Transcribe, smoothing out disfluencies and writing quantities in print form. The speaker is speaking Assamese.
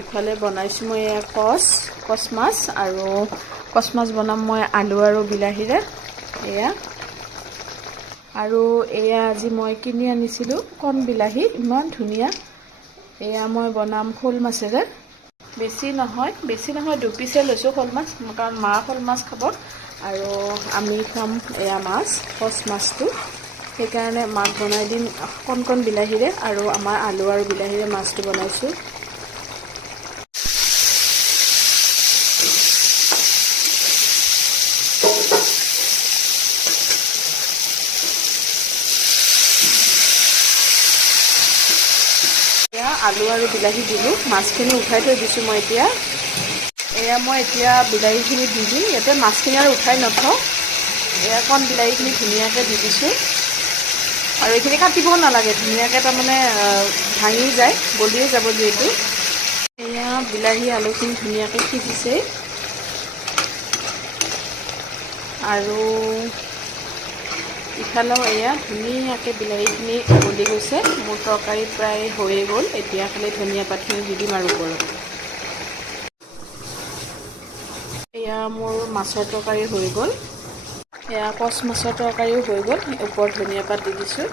ইফালে বনাইছোঁ মই কচ মাছ আৰু কচ মাছ বনাম মই আলু আৰু বিলাহীৰে এয়া আৰু এয়া আজি মই কিনি আনিছিলোঁ কণ বিলাহী ইমান ধুনীয়া এয়া মই বনাম শ'ল মাছেৰে বেছি নহয় 2 পিচে লৈছোঁ শ'ল মাছ কাৰণ মা শ'ল মাছ খাব আৰু আমি খাম এয়া মাছ কচ মাছটো সেইকাৰণে মাছ বনাই দিম কণ বিলাহীৰে আৰু আমাৰ আলু আৰু বিলাহীৰে মাছটো বনাইছোঁ আলু আৰু বিলাহী দিলোঁ মাছখিনি উঠাই থৈ দিছোঁ মই এতিয়া এয়া মই এতিয়া বিলাহীখিনি দি দিম ইয়াতে মাছখিনি আৰু উঠাই নথওঁ এয়া কণ বিলাহীখিনি ধুনীয়াকৈ দি দিছোঁ আৰু এইখিনি কাটিবও নালাগে ধুনীয়াকৈ তাৰমানে ভাঙি যায় গলিয়ে যাব যিহেতু এয়া বিলাহী আলুখিনি ধুনীয়াকৈ সিজিছে আৰু ইফালেও এয়া ধুনীয়াকৈ বিলাহীখিনি গলি গৈছে মোৰ তৰকাৰী প্ৰায় হৈয়ে গ'ল এতিয়া খালি ধনিয়া পাতখিনি দি দিম আৰু ওপৰত এয়া মোৰ মাছৰ তৰকাৰী হৈ গ'ল এয়া কচ মাছৰ তৰকাৰীও হৈ গ'ল ওপৰত ধনিয়া পাত দি দিছোঁ